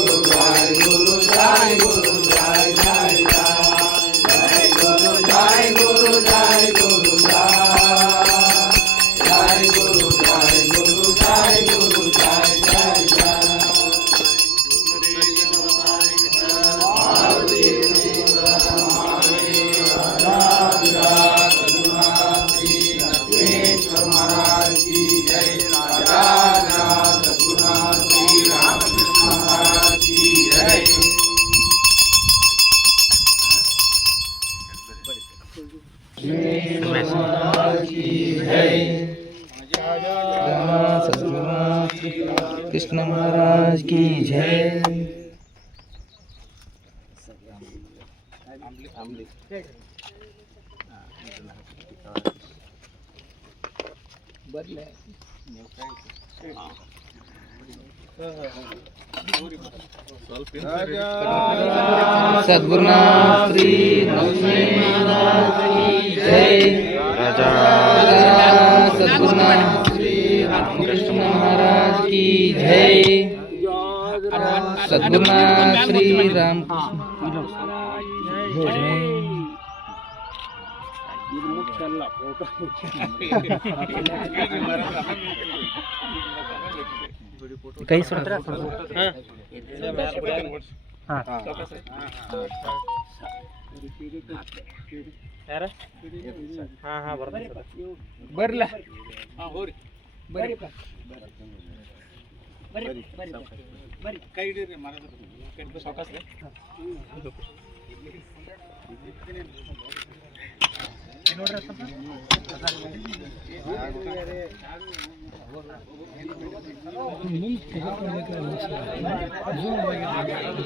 Bye. Krishna महाराज की जय सदगुरुनाथ श्री नरसिंह महाराज की जय कृष्ण महाराज की जय सदगुना श्री राम हाँ। कहीं सुन रहा हाँ, हाँ।, हाँ। ಯಾರ ಹಾಂ ಹಾಂ ಬರ್ದ ಬರ್ಲ ಹಾಂ ಹೋರಿ ಬರ್ರಿ ಕೈ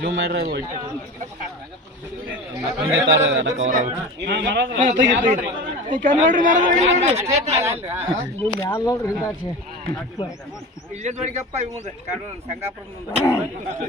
ಜೂಮ್ ಮಾಡ್ರೆ ಕವರ್ ಇಲ್ಲೇ ಸಂಗಾಪುರ ಮುಂದೆ